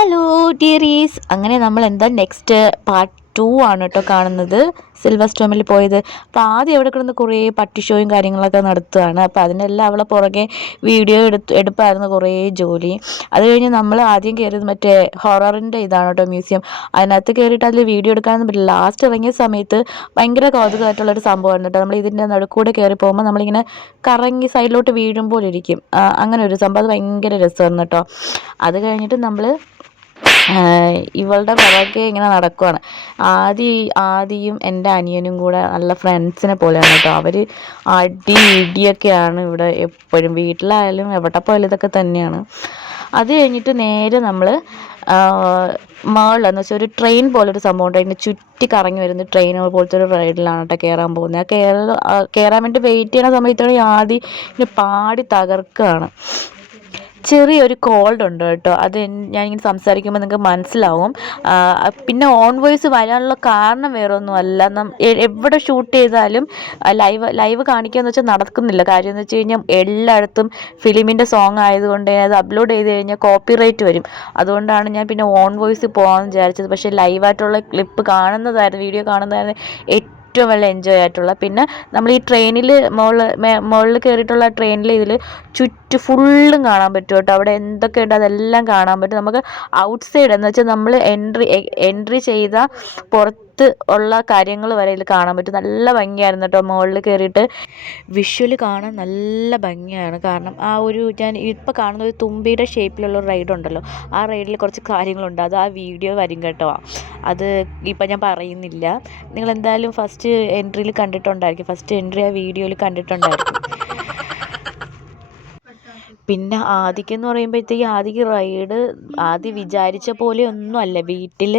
Hello ഡിയറീസ്, അങ്ങനെ നമ്മൾ എന്താ നെക്സ്റ്റ് പാർട്ട് 2 ആണ് കേട്ടോ കാണുന്നത്. സിൽവർ സ്റ്റോമിൽ പോയത്. അപ്പോൾ ആദ്യം അവിടെ കിടന്ന് കുറേ പട്ടി ഷോയും കാര്യങ്ങളൊക്കെ നടത്തുകയാണ്. അപ്പോൾ അതിനെല്ലാം അവളെ പുറകെ വീഡിയോ എടുപ്പായിരുന്നു കുറേ ജോലി. അത് കഴിഞ്ഞ് നമ്മൾ ആദ്യം കയറിയത് മറ്റേ ഹൊററിൻ്റെ ഇതാണ് കേട്ടോ, മ്യൂസിയം. അതിനകത്ത് കയറിയിട്ട് അതിൽ വീഡിയോ എടുക്കാനൊന്നും പറ്റില്ല. ലാസ്റ്റ് ഇറങ്ങിയ സമയത്ത് ഭയങ്കര കൗതുകമായിട്ടുള്ളൊരു സംഭവമായിരുന്നു കേട്ടോ. നമ്മൾ ഇതിൻ്റെ നടുക്കൂടെ കയറി പോകുമ്പോൾ നമ്മളിങ്ങനെ കറങ്ങി സൈഡിലോട്ട് വീഴുമ്പോൾ ഇരിക്കും, അങ്ങനെ ഒരു സംഭവം. അത് ഭയങ്കര രസമായിരുന്നു കേട്ടോ. അത് കഴിഞ്ഞിട്ട് നമ്മൾ ഇവളുടെ പുറകെ ഇങ്ങനെ നടക്കുവാണ്. ആദിയും എൻ്റെ അനിയനും കൂടെ നല്ല ഫ്രണ്ട്സിനെ പോലെയാണ് കേട്ടോ. അവർ അടി ഇടിയൊക്കെയാണ് ഇവിടെ എപ്പോഴും, വീട്ടിലായാലും എവിടെ പോയാലും ഇതൊക്കെ തന്നെയാണ്. അത് കഴിഞ്ഞിട്ട് നേരെ നമ്മൾ മേളിലെന്ന് വെച്ചാൽ ഒരു ട്രെയിൻ പോലൊരു സംഭവം ഉണ്ട്. അതിൻ്റെ ചുറ്റി കറങ്ങി വരുന്ന ട്രെയിൻ പോലത്തെ ഒരു റൈഡിലാണ് കേട്ടോ കയറാൻ പോകുന്നത്. കയറാൻ വേണ്ടി വെയിറ്റ് ചെയ്യുന്ന സമയത്താണ് ആദ്യം ഇങ്ങനെ പാടി തകർക്കുകയാണ്. ചെറിയൊരു കോൾഡ് ഉണ്ട് കേട്ടോ, അത് ഞാനിങ്ങനെ സംസാരിക്കുമ്പോൾ നിങ്ങൾക്ക് മനസ്സിലാവും. പിന്നെ ഓൺ വോയിസ് വരാനുള്ള കാരണം വേറെ ഒന്നുമല്ല. എവിടെ ഷൂട്ട് ചെയ്താലും ലൈവ് കാണിക്കുകയെന്ന് വെച്ചാൽ നടക്കുന്നില്ല. കാര്യം എന്ന് വെച്ച് കഴിഞ്ഞാൽ എല്ലായിടത്തും ഫിലിമിൻ്റെ സോങ് ആയതുകൊണ്ട് അത് അപ്ലോഡ് ചെയ്ത് കഴിഞ്ഞാൽ കോപ്പിറൈറ്റ് വരും. അതുകൊണ്ടാണ് ഞാൻ പിന്നെ ഓൺ വോയിസ് പോകാമെന്ന് വിചാരിച്ചത്. പക്ഷേ ലൈവായിട്ടുള്ള ക്ലിപ്പ് കാണുന്നതായിരുന്നു, വീഡിയോ കാണുന്നതായിരുന്നു ഏറ്റവും വലിയ എൻജോയ് ആയിട്ടുള്ള. പിന്നെ നമ്മൾ ഈ ട്രെയിനിൽ മുകളിൽ കയറിയിട്ടുള്ള ട്രെയിനിൽ ഇതിൽ ഫുള്ളും കാണാൻ പറ്റും കേട്ടോ. അവിടെ എന്തൊക്കെയുണ്ട് അതെല്ലാം കാണാൻ പറ്റും. നമുക്ക് ഔട്ട് സൈഡ് എന്ന് വെച്ചാൽ നമ്മൾ എൻട്രി ചെയ്ത പുറത്ത് ഉള്ള കാര്യങ്ങൾ വരെ ഇതിൽ കാണാൻ പറ്റും. നല്ല ഭംഗിയായിരുന്നു കേട്ടോ മുകളിൽ കയറിയിട്ട്. വിഷ്വൽ കാണാൻ നല്ല ഭംഗിയാണ്. കാരണം ഞാൻ ഇപ്പോൾ കാണുന്ന ഒരു തുമ്പിയുടെ ഷേപ്പിലുള്ള ഒരു റൈഡ് ഉണ്ടല്ലോ, ആ റൈഡിൽ കുറച്ച് കാര്യങ്ങളുണ്ട്. അത് ആ വീഡിയോ വരും കേട്ടോ. അത് ഇപ്പം ഞാൻ പറയുന്നില്ല. നിങ്ങൾ എന്തായാലും ഫസ്റ്റ് എൻട്രിയിൽ കണ്ടിട്ടുണ്ടായിരിക്കും, ഫസ്റ്റ് എൻട്രി ആ വീഡിയോയിൽ കണ്ടിട്ടുണ്ടായിരിക്കും. പിന്നെ ആദിക്കെന്ന് പറയുമ്പോഴത്തേക്ക് ആദിക്ക് റൈഡ് ആദ്യം വിചാരിച്ച പോലെ ഒന്നും അല്ല. വീട്ടിൽ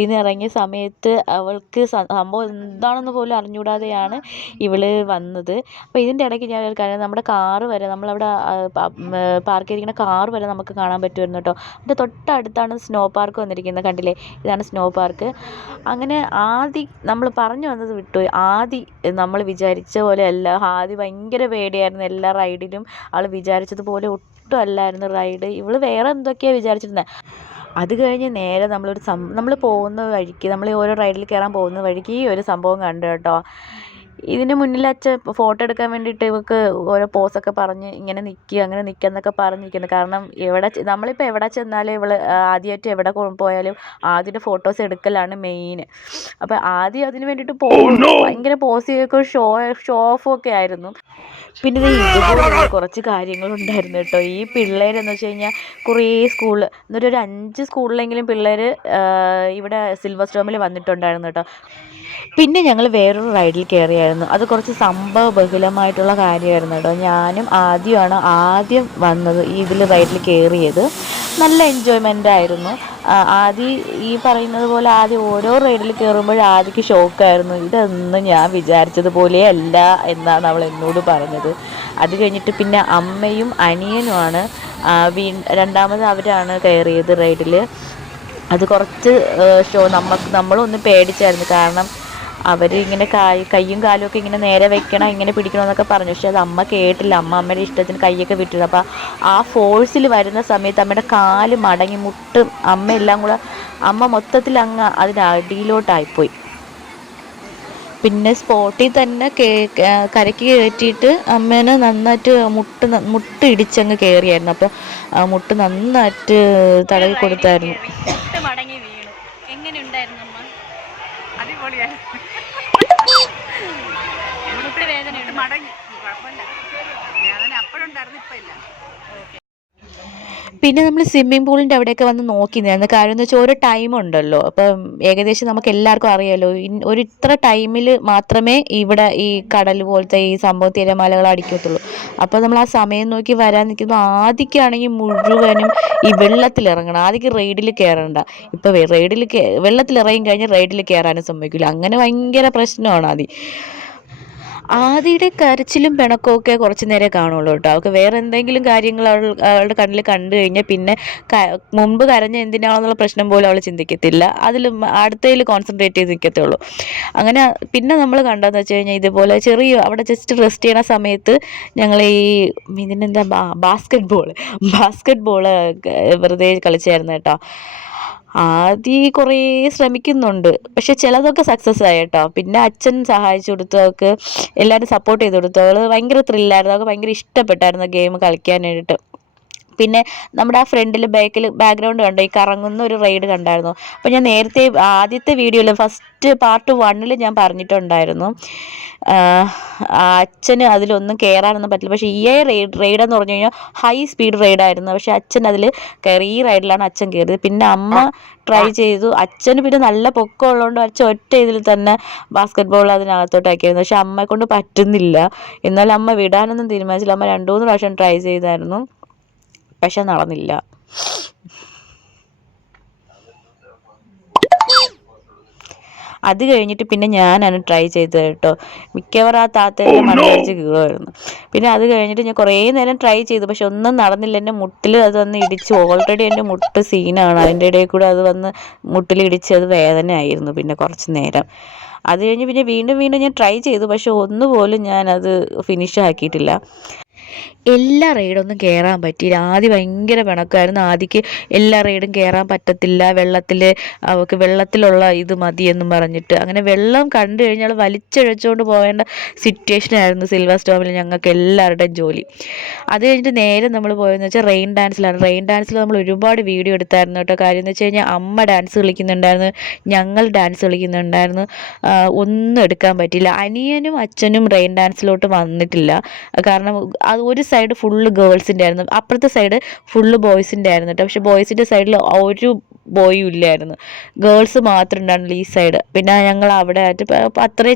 നിന്ന് ഇറങ്ങിയ സമയത്ത് അവൾക്ക് സംഭവം എന്താണെന്ന് പോലും അറിഞ്ഞുകൂടാതെയാണ് ഇവൾ വന്നത്. അപ്പോൾ ഇതിൻ്റെ ഇടയ്ക്ക് ഞാൻ ഒരു കാര്യം, നമ്മുടെ കാറ് വരെ നമ്മളവിടെ പാർക്ക് ചെയ്തിരിക്കുന്ന കാറ് വരെ നമുക്ക് കാണാൻ പറ്റുമായിരുന്നു കേട്ടോ. അതിൻ്റെ തൊട്ടടുത്താണ് സ്നോ പാർക്ക് വന്നിരിക്കുന്നത്, കണ്ടില്ലേ? ഇതാണ് സ്നോ പാർക്ക്. അങ്ങനെ നമ്മൾ പറഞ്ഞു വന്നത് വിട്ടുപോയി. നമ്മൾ വിചാരിച്ച പോലെ അല്ല. ഭയങ്കര പേടിയായിരുന്നു എല്ലാ റൈഡിലും. അവൾ വിചാരിച്ചതുപോലെ ഒട്ടും അല്ലായിരുന്നു റൈഡ്. ഇവൾ വേറെ എന്തൊക്കെയാണ് വിചാരിച്ചിരുന്നത്. അത് കഴിഞ്ഞ് നേരെ നമ്മൾ പോകുന്ന വഴിക്ക്, നമ്മൾ ഓരോ റൈഡിൽ കയറാൻ പോകുന്ന വഴിക്ക് ഈ ഒരു സംഭവം കണ്ടു കേട്ടോ. ഇതിന് മുന്നിൽ അച്ഛൻ ഫോട്ടോ എടുക്കാൻ വേണ്ടിയിട്ട് ഇവൾക്ക് ഓരോ പോസൊക്കെ പറഞ്ഞ് ഇങ്ങനെ നിൽക്കുക അങ്ങനെ നിൽക്കുക എന്നൊക്കെ പറഞ്ഞിരിക്കുന്നത്. കാരണം നമ്മളിപ്പോൾ എവിടെ ചെന്നാലും ഇവൾ ആദ്യമായിട്ട് എവിടെ പോയാലും ആദ്യത്തെ ഫോട്ടോസ് എടുക്കലാണ് മെയിൻ. അപ്പോൾ ആദ്യം അതിന് വേണ്ടിയിട്ട് ഭയങ്കര പോസ് ചെയ്യുകയൊക്കെ ഷോ ഓഫും ഒക്കെ ആയിരുന്നു. പിന്നെ ഇതുപോലെ കുറച്ച് കാര്യങ്ങളുണ്ടായിരുന്നു കേട്ടോ. ഈ പിള്ളേരെന്ന് വെച്ച് കഴിഞ്ഞാൽ കുറേ എന്നിട്ടൊരു 5 സ്കൂളിലെങ്കിലും പിള്ളേർ ഇവിടെ സിൽവർ സ്റ്റോമിൽ വന്നിട്ടുണ്ടായിരുന്നു കേട്ടോ. പിന്നെ ഞങ്ങൾ വേറൊരു റൈഡിൽ കയറിയായിരുന്നു. അത് കുറച്ച് സംഭവ ബഹുലമായിട്ടുള്ള കാര്യമായിരുന്നു കേട്ടോ. ഞാനും ആദ്യം വന്നത് ഇതിൽ റൈഡിൽ കയറിയത്. നല്ല എൻജോയ്മെൻ്റ് ആയിരുന്നു. ഈ പറയുന്നത് പോലെ ആദ്യം ഓരോ റൈഡിൽ കയറുമ്പോഴും ആദ്യക്ക് ഷോക്കായിരുന്നു. ഇതൊന്നും ഞാൻ വിചാരിച്ചതുപോലെ അല്ല എന്നാണ് അവൾ എന്നോട് പറഞ്ഞത്. അത് കഴിഞ്ഞിട്ട് പിന്നെ അമ്മയും അനിയനുമാണ് രണ്ടാമത് അവരാണ് കയറിയത് റൈഡിൽ. അത് കുറച്ച് നമ്മളൊന്ന് പേടിച്ചായിരുന്നു. കാരണം അവരിങ്ങനെ കയ്യും കാലും ഒക്കെ ഇങ്ങനെ നേരെ വെക്കണം, ഇങ്ങനെ പിടിക്കണമെന്നൊക്കെ പറഞ്ഞു. പക്ഷെ അത് അമ്മ കേട്ടില്ല. അമ്മയുടെ ഇഷ്ടത്തിന് കൈയൊക്കെ വിട്ടിരുന്നു. അപ്പോൾ ആ ഫോഴ്സിൽ വരുന്ന സമയത്ത് അമ്മയുടെ കാല് മടങ്ങി മുട്ടും അമ്മ മൊത്തത്തിൽ അങ്ങ് അതിനടിയിലോട്ടായിപ്പോയി. പിന്നെ സ്പോട്ടിൽ തന്നെ കരയ്ക്ക് കയറ്റിയിട്ട് അമ്മേനെ നന്നായിട്ട് മുട്ട് ഇടിച്ചങ്ങ് കയറിയായിരുന്നു. അപ്പോൾ മുട്ട് നന്നായിട്ട് തടവി കൊടുത്തായിരുന്നു. പിന്നെ നമ്മൾ സ്വിമ്മിംഗ് പൂളിൻ്റെ അവിടെയൊക്കെ വന്ന് നോക്കി നിന്നു. കാര്യം എന്ന് വെച്ചാൽ ഓരോ ടൈം ഉണ്ടല്ലോ. അപ്പം ഏകദേശം നമുക്ക് എല്ലാവർക്കും അറിയാമല്ലോ, ഇത്ര ടൈമിൽ മാത്രമേ ഇവിടെ ഈ കടൽ പോലത്തെ ഈ സംഭവം തിരമാലകൾ അടിക്കത്തുള്ളൂ. അപ്പോൾ നമ്മൾ ആ സമയം നോക്കി വരാൻ നിൽക്കുമ്പോൾ ആദ്യക്കാണെങ്കിൽ മുഴുവനും ഈ വെള്ളത്തിലിറങ്ങണം. ആദ്യം റൈഡിൽ കയറണ്ട. ഇപ്പോൾ വെള്ളത്തിലിറങ്ങി കഴിഞ്ഞാൽ റൈഡിൽ കയറാനും സമ്മതിക്കില്ല. അങ്ങനെ ഭയങ്കര പ്രശ്നമാണ് ആദിയുടെ കരച്ചിലും പിണക്കമൊക്കെ കുറച്ച് നേരം കാണുള്ളൂ കേട്ടോ. അവൾക്ക് വേറെ എന്തെങ്കിലും കാര്യങ്ങൾ അവളുടെ കണ്ണിൽ കണ്ടു കഴിഞ്ഞാൽ പിന്നെ മുമ്പ് കരഞ്ഞ എന്തിനാണെന്നുള്ള പ്രശ്നം പോലും അവൾ ചിന്തിക്കത്തില്ല. അതിൽ അടുത്തതിൽ കോൺസെൻട്രേറ്റ് ചെയ്ത് നിൽക്കത്തുള്ളൂ. അങ്ങനെ പിന്നെ നമ്മൾ കണ്ടതെന്ന് വെച്ച് കഴിഞ്ഞാൽ ഇതുപോലെ ചെറിയ അവിടെ ജസ്റ്റ് റെസ്റ്റ് ചെയ്യണ സമയത്ത് ഞങ്ങൾ ഇതിനെന്താ ബാസ്കറ്റ് ബോള് വെറുതെ കളിച്ചായിരുന്നു കേട്ടോ. ആദ്യം കുറേ ശ്രമിക്കുന്നുണ്ട്, പക്ഷെ ചിലതൊക്കെ സക്സസ് ആയി കേട്ടോ. പിന്നെ അച്ഛൻ സഹായിച്ചു കൊടുത്തു, അവൾക്ക് എല്ലാവരും സപ്പോർട്ട് ചെയ്ത് കൊടുത്തു. അവൾ ഭയങ്കര ത്രില്ലായിരുന്നു, അവൾക്ക് ഭയങ്കര ഇഷ്ടപ്പെട്ടായിരുന്നു ഗെയിം കളിക്കാനായിട്ട്. പിന്നെ നമ്മുടെ ആ ഫ്രണ്ടിൽ ബാക്ക്ഗ്രൗണ്ട് കണ്ടോ, ഈ കറങ്ങുന്ന ഒരു റൈഡ് കണ്ടായിരുന്നു. അപ്പോൾ ഞാൻ നേരത്തെ ആദ്യത്തെ വീഡിയോയിൽ ഫസ്റ്റ് പാർട്ട് 1 ഞാൻ പറഞ്ഞിട്ടുണ്ടായിരുന്നു അച്ഛന് അതിലൊന്നും കയറാനൊന്നും പറ്റില്ല. പക്ഷേ ഈ റൈഡെന്ന് പറഞ്ഞു കഴിഞ്ഞാൽ ഹൈ സ്പീഡ് റൈഡായിരുന്നു. പക്ഷേ അച്ഛൻ അതിൽ കയറി, ഈ റൈഡിലാണ് അച്ഛൻ കയറിയത്. പിന്നെ അമ്മ ട്രൈ ചെയ്തു. അച്ഛന് പിന്നെ നല്ല പൊക്കം ഉള്ളതുകൊണ്ട് അച്ഛൻ ഒറ്റ ഇതിൽ തന്നെ ബാസ്കറ്റ് ബോൾ അതിനകത്തോട്ടാക്കിയായിരുന്നു. പക്ഷെ അമ്മയെ കൊണ്ട് പറ്റുന്നില്ല. എന്നാലും അമ്മ വിടാനൊന്നും തീരുമാനിച്ചില്ല. അമ്മ 2-3 പ്രാവശ്യം ട്രൈ ചെയ്തായിരുന്നു, പക്ഷെ നടന്നില്ല. അത് കഴിഞ്ഞിട്ട് പിന്നെ ഞാനാണ് ട്രൈ ചെയ്തത് കേട്ടോ. മിക്കവാറും ആ താത്തേൻ്റെ മണ്ടടിച്ച് കീറുമായിരുന്നു. പിന്നെ അത് കഴിഞ്ഞിട്ട് ഞാൻ കുറേ നേരം ട്രൈ ചെയ്തു, പക്ഷെ ഒന്നും നടന്നില്ല. എൻ്റെ മുട്ടിൽ അത് വന്ന് ഇടിച്ചു. ഓൾറെഡി എൻ്റെ മുട്ട് സീനാണ്, അതിൻ്റെ ഇടയിൽ കൂടെ അത് വന്ന് മുട്ടിൽ ഇടിച്ച് അത് വേദനയായിരുന്നു പിന്നെ കുറച്ച് നേരം. അത് കഴിഞ്ഞ് പിന്നെ വീണ്ടും ഞാൻ ട്രൈ ചെയ്തു, പക്ഷെ ഒന്നുപോലും ഞാനത് ഫിനിഷ് ആക്കിയിട്ടില്ല. എല്ലാ റൈഡൊന്നും കയറാൻ പറ്റിയില്ല. ആദ്യം ഭയങ്കര പിണക്കമായിരുന്നു. ആദ്യക്ക് എല്ലാ റൈഡും കയറാൻ പറ്റത്തില്ല, അവൾക്ക് വെള്ളത്തിലുള്ള ഇത് മതിയെന്നും പറഞ്ഞിട്ട്. അങ്ങനെ വെള്ളം കണ്ടു കഴിഞ്ഞാൽ വലിച്ചഴച്ചുകൊണ്ട് പോകേണ്ട സിറ്റുവേഷനായിരുന്നു സിൽവർ സ്റ്റോമിൽ ഞങ്ങൾക്ക് എല്ലാവരുടെയും ജോലി. അത് കഴിഞ്ഞിട്ട് നേരെ നമ്മൾ പോയതെന്ന് വെച്ചാൽ റെയിൻ ഡാൻസിലാണ്. റെയിൻ ഡാൻസിൽ നമ്മൾ ഒരുപാട് വീഡിയോ എടുത്തായിരുന്നു കേട്ടോ. കാര്യം എന്ന് വെച്ച് കഴിഞ്ഞാൽ അമ്മ ഡാൻസ് കളിക്കുന്നുണ്ടായിരുന്നു, ഞങ്ങൾ ഡാൻസ് കളിക്കുന്നുണ്ടായിരുന്നു. ഒന്നും എടുക്കാൻ പറ്റിയില്ല. അനിയനും അച്ഛനും റെയിൻ ഡാൻസിലോട്ട് വന്നിട്ടില്ല. കാരണം അത് ഒരു സൈഡ് ഫുള്ള് ഗേൾസിൻ്റെ ആയിരുന്നു, അപ്പുറത്തെ സൈഡ് ഫുള്ള് ബോയ്സിൻ്റെ ആയിരുന്നു കേട്ടോ. പക്ഷെ ബോയ്സിൻ്റെ സൈഡിൽ ഒരു ബോയും ഇല്ലായിരുന്നു, ഗേൾസ് മാത്രം ഉണ്ടായിരുന്നില്ല ഈ സൈഡ്. പിന്നെ ഞങ്ങൾ അവിടെ ആയിട്ട് അത്രേ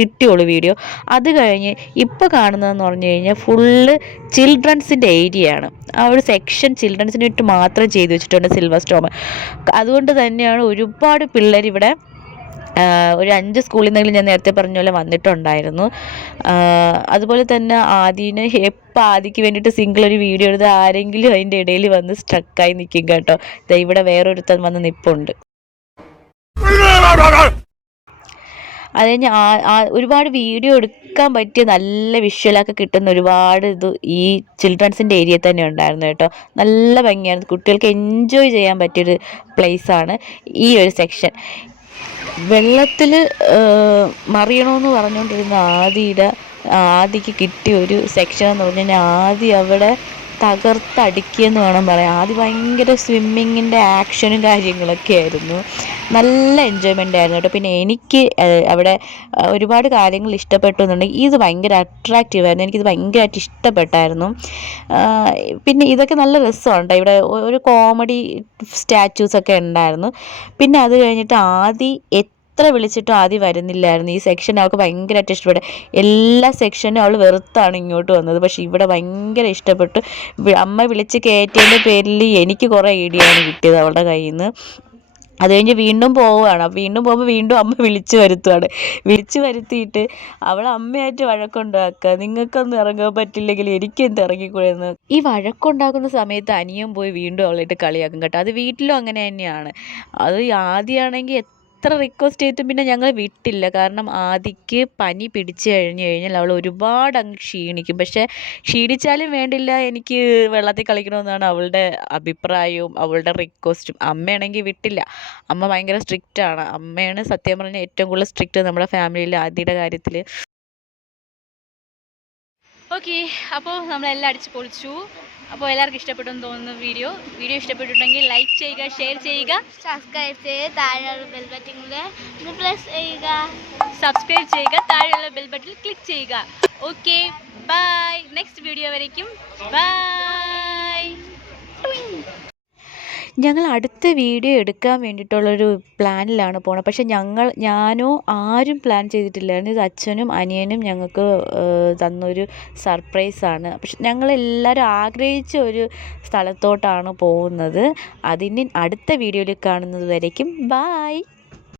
കിട്ടിയുള്ളൂ വീഡിയോ. അത് കഴിഞ്ഞ് ഇപ്പോൾ കാണുന്നതെന്ന് പറഞ്ഞു കഴിഞ്ഞാൽ ഫുള്ള് ചിൽഡ്രൻസിൻ്റെ ഏരിയയാണ്. ആ ഒരു സെക്ഷൻ ചിൽഡ്രൻസിന് വേണ്ടി മാത്രം ചെയ്തു വെച്ചിട്ടുണ്ട് സിൽവർ സ്റ്റോം. അതുകൊണ്ട് തന്നെയാണ് ഒരുപാട് പിള്ളേർ ഇവിടെ ഒരു 5 സ്കൂളിൽ നിന്നെങ്കിലും ഞാൻ നേരത്തെ പറഞ്ഞ പോലെ വന്നിട്ടുണ്ടായിരുന്നു. അതുപോലെ തന്നെ ആദിക്ക് വേണ്ടിയിട്ട് സിംഗിൾ ഒരു വീഡിയോ എടുത്ത് ആരെങ്കിലും അതിൻ്റെ ഇടയിൽ വന്ന് സ്ട്രക്കായി നിൽക്കും കേട്ടോ. ഇവിടെ വേറൊരുത്തൻ വന്ന് നിൽപ്പുണ്ട്. അത് കഴിഞ്ഞ് ഒരുപാട് വീഡിയോ എടുക്കാൻ പറ്റിയ നല്ല വിഷ്വലൊക്കെ കിട്ടുന്ന ഒരുപാട് ഈ ചിൽഡ്രൻസിൻ്റെ ഏരിയ തന്നെ ഉണ്ടായിരുന്നു കേട്ടോ. നല്ല ഭംഗിയായിരുന്നു, കുട്ടികൾക്ക് എൻജോയ് ചെയ്യാൻ പറ്റിയൊരു പ്ലേസാണ് ഈ ഒരു സെക്ഷൻ. വെള്ളത്തിൽ മറിയണമെന്ന് പറഞ്ഞുകൊണ്ടിരുന്ന ആദിക്ക് കിട്ടിയ ഒരു സെക്ഷൻ എന്ന് പറഞ്ഞു കഴിഞ്ഞാൽ ആദ്യം അവിടെ തകർത്തടിക്കുകയെന്ന് വേണം പറയാൻ. ആദ്യം ഭയങ്കര സ്വിമ്മിങ്ങിൻ്റെ ആക്ഷനും കാര്യങ്ങളൊക്കെ ആയിരുന്നു, നല്ല എൻജോയ്മെൻ്റ് ആയിരുന്നു കേട്ടോ. പിന്നെ എനിക്ക് അവിടെ ഒരുപാട് കാര്യങ്ങൾ ഇഷ്ടപ്പെട്ടു എന്നുണ്ടെങ്കിൽ ഇത് ഭയങ്കര അട്രാക്റ്റീവായിരുന്നു, എനിക്കിത് ഭയങ്കരമായിട്ട് ഇഷ്ടപ്പെട്ടായിരുന്നു. പിന്നെ ഇതൊക്കെ നല്ല രസമുണ്ട്. ഇവിടെ ഒരു കോമഡി സ്റ്റാച്യൂസൊക്കെ ഉണ്ടായിരുന്നു. പിന്നെ അത് കഴിഞ്ഞിട്ട് എത്ര വിളിച്ചിട്ടും ആദ്യം വരുന്നില്ലായിരുന്നു. ഈ സെക്ഷൻ അവൾക്ക് ഭയങ്കരമായിട്ട് ഇഷ്ടപ്പെട്ടു. എല്ലാ സെക്ഷനും അവൾ വെറുത്താണ് ഇങ്ങോട്ട് വന്നത്, പക്ഷെ ഇവിടെ ഭയങ്കര ഇഷ്ടപ്പെട്ടു. അമ്മ വിളിച്ച് കയറ്റിയതിൻ്റെ പേരിൽ എനിക്ക് കുറേ ഐഡിയയാണ് കിട്ടിയത് അവളുടെ കയ്യിൽ നിന്ന്. അത് കഴിഞ്ഞ് വീണ്ടും പോകുമ്പോൾ വീണ്ടും അമ്മ വിളിച്ചു വരുത്തിയിട്ട് അവൾ അമ്മയായിട്ട് വഴക്കുണ്ടാക്കുക, നിങ്ങൾക്കൊന്നും ഇറങ്ങാൻ പറ്റില്ലെങ്കിൽ എനിക്കെന്ത് ഇറങ്ങിക്കൂടെയെന്ന്. ഈ വഴക്കുണ്ടാക്കുന്ന സമയത്ത് അനിയൻ പോയി വീണ്ടും അവളായിട്ട് കളിയാക്കും കേട്ടോ. അത് വീട്ടിലും അങ്ങനെ തന്നെയാണ്. അത് ആദ്യമാണെങ്കിൽ എത്ര റിക്വസ്റ്റ് ചെയ്തിട്ടും പിന്നെ ഞങ്ങൾ വിട്ടില്ല. കാരണം ആദിക്ക് പനി പിടിച്ചു കഴിഞ്ഞാൽ അവൾ ഒരുപാട് അങ്ങ് ക്ഷീണിക്കും. പക്ഷേ ക്ഷീണിച്ചാലും വേണ്ടില്ല, എനിക്ക് വെള്ളത്തിൽ കളിക്കണമെന്നാണ് അവളുടെ അഭിപ്രായവും അവളുടെ റിക്വസ്റ്റും. അമ്മയാണെങ്കിൽ വിട്ടില്ല. അമ്മ ഭയങ്കര സ്ട്രിക്റ്റാണ്. അമ്മയാണ് സത്യം പറഞ്ഞാൽ ഏറ്റവും കൂടുതൽ സ്ട്രിക്റ്റ് നമ്മുടെ ഫാമിലിയിൽ ആദിയുടെ കാര്യത്തിൽ. ഓക്കെ, അപ്പോൾ നമ്മളെല്ലാം അടിച്ച് പൊളിച്ചു. അപ്പോൾ എല്ലാവർക്കും ഇഷ്ടപ്പെട്ടെന്ന് തോന്നുന്നു വീഡിയോ ഇഷ്ടപ്പെട്ടിട്ടുണ്ടെങ്കിൽ ലൈക്ക് ചെയ്യുക, ഷെയർ ചെയ്യുക, സബ്സ്ക്രൈബ് ചെയ്യുക, താഴെയുള്ള ബെൽ ബട്ടണിൽ പ്രസ് ചെയ്യുക. സബ്സ്ക്രൈബ് ചെയ്യുക, താഴെയുള്ള ബെൽ ബട്ടണിൽ ക്ലിക്ക് ചെയ്യുക. Okay, bye. നെക്സ്റ്റ് വീഡിയോ വരയ്ക്കും ബൈ. ഞങ്ങൾ അടുത്ത വീഡിയോ എടുക്കാൻ വേണ്ടിയിട്ടുള്ളൊരു പ്ലാനിലാണ് പോണത്. പക്ഷെ ഞാനോ ആരും പ്ലാൻ ചെയ്തിട്ടില്ലായിരുന്നു. ഇത് അച്ഛനും അനിയനും ഞങ്ങൾക്ക് തന്നൊരു സർപ്രൈസാണ്. പക്ഷെ ഞങ്ങളെല്ലാവരും ആഗ്രഹിച്ച ഒരു സ്ഥലത്തോട്ടാണ് പോകുന്നത്. അതിന് അടുത്ത വീഡിയോയിൽ കാണുന്നത് വരയ്ക്കും ബൈ.